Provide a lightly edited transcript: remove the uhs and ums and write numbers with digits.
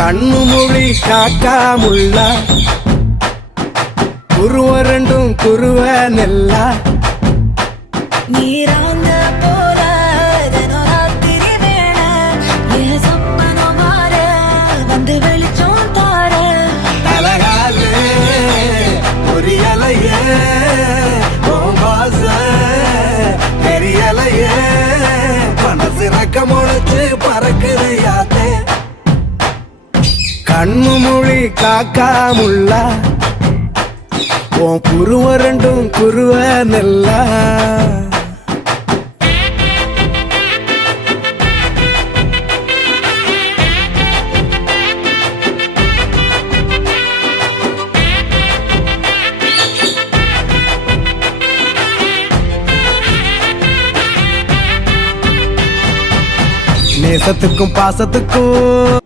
கண்ணு மொழி காக்கா முள்ளா குருவ ரெண்டும் குருவ நெல்லா நீராங்க போல தினராத்திரி வேண என் சொப்பனம் மாற வந்து வெளிச்சம் தார அழகாலே பொரியலையே ஓம்பாச பெரியலையே மனசு ரக்க முளைச்சு பறக்குது யாத்தே கண்ணு மொழி காக்கா முள்ளா உன் குருவ ரெண்டும் குருவ நெல்லா நேசத்துக்கும் பாசத்துக்கும்